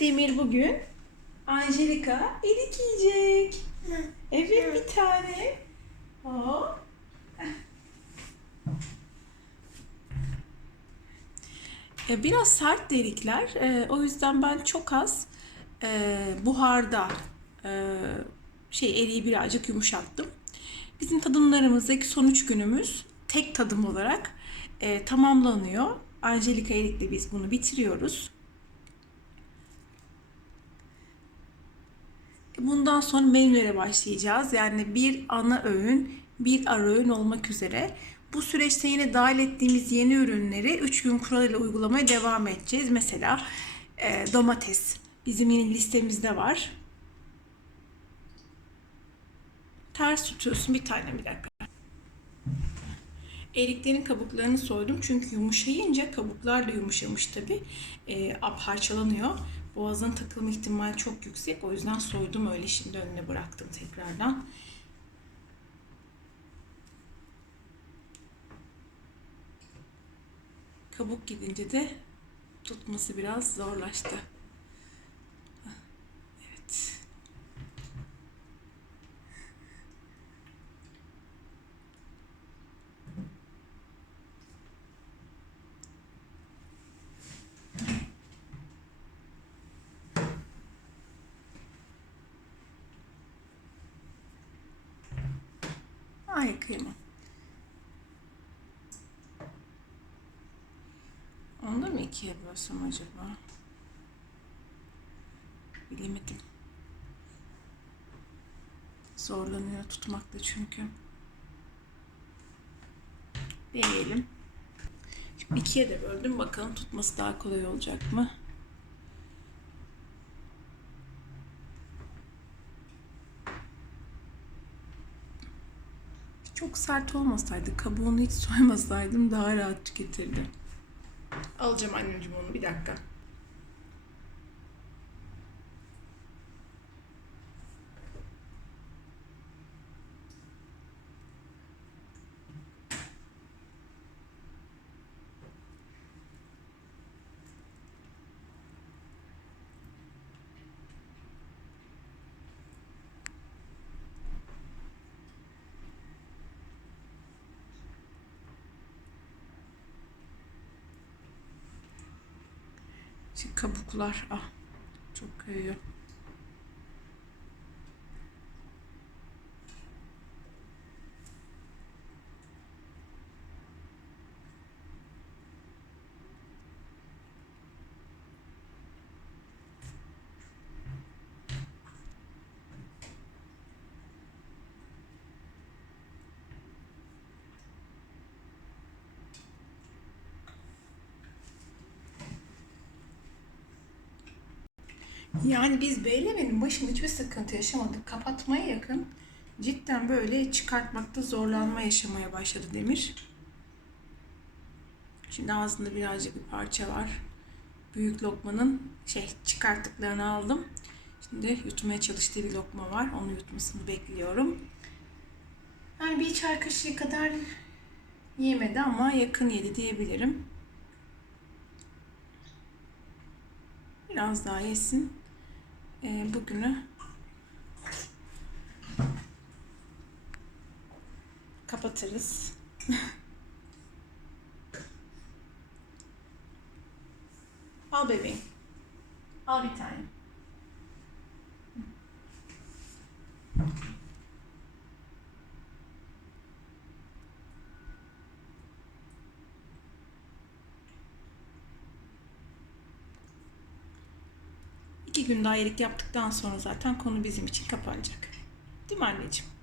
Demir bugün Angelika erik yiyecek. Evet bir tane. Hop. Biraz sert delikler. E, o yüzden ben çok az e, buharda e, şey eriği birazcık yumuşattım. Bizim tadımlarımızdaki son üç günümüz tek tadım olarak e, tamamlanıyor. Angelika erikle biz bunu bitiriyoruz. Bundan sonra menülere başlayacağız. Yani bir ana öğün, bir ara öğün olmak üzere. Bu süreçte yine dahil ettiğimiz yeni ürünleri 3 gün kuralıyla uygulamaya devam edeceğiz. Mesela e, domates bizim yeni listemizde var. Ters tutuyorsun bir tane bir dakika. Eriklerin kabuklarını soydum çünkü yumuşayınca kabuklar da yumuşamış tabi e, parçalanıyor. Boğazın takılma ihtimali çok yüksek. O yüzden soydum öyle şimdi önüne bıraktım tekrardan. Kabuk gidince de tutması biraz zorlaştı. Evet. Ay kıyamam. Onu da mı ikiye bölsem acaba? Bilemedim. Zorlanıyor tutmakta çünkü. Deneyelim. Şimdi ikiye de böldüm. Bakalım tutması daha kolay olacak mı? Çok sert olmasaydı, kabuğunu hiç soymasaydım daha rahat tüketirdim. Alacağım anneciğim onu bir dakika. Şimdi kabuklar ah çok kayıyor. Yani biz beylemenin başında hiçbir sıkıntı yaşamadık. Kapatmaya yakın cidden böyle çıkartmakta zorlanma yaşamaya başladı Demir. Şimdi ağzında birazcık bir parça var. Büyük lokmanın şey çıkarttıklarını aldım. Şimdi yutmaya çalıştığı bir lokma var. Onu yutmasını bekliyorum. Yani bir çay kaşığı kadar yemedi ama yakın yedi diyebilirim. Biraz daha yesin. Ee, bugünü kapatırız. Al bebeğim. Al bir tane. İki gün daha iyilik yaptıktan sonra zaten konu bizim için kapanacak. Değil mi anneciğim?